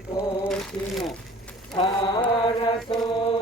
것이며 살아서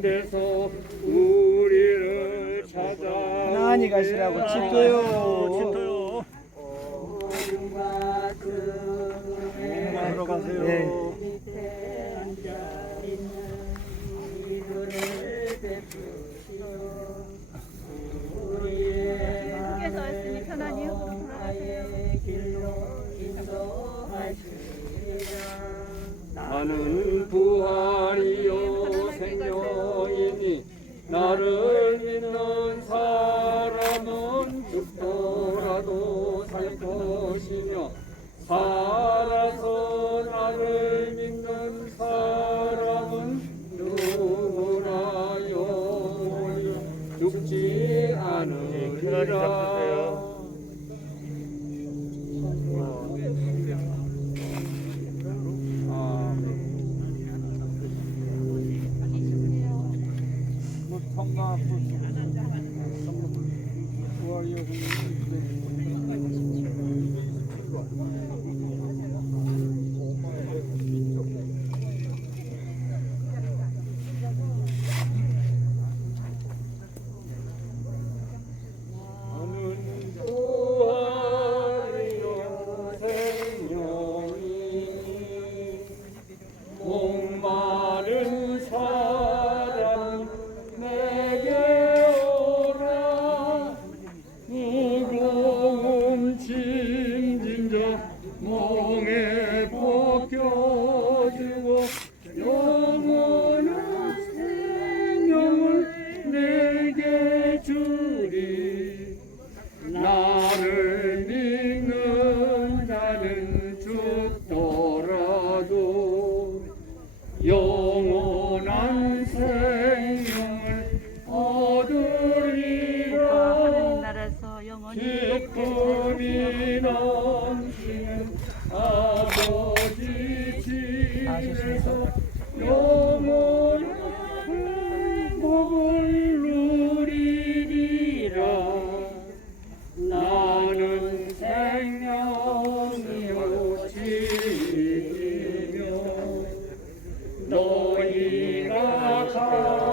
데서 우리를 찾아 편안히 가시라고 집도요. 집도요. 들어가세요. 네. 밑 나를 믿는 사람은 죽더라도 살 것이며 살아서 나를 믿는 사람은 누구나 영원히 죽지 편하게 않으리라 잡수세요. 성가 부활이요 영원한 생명을 얻으리라. 기쁨이 넘치는 아버지 집에서 Amen.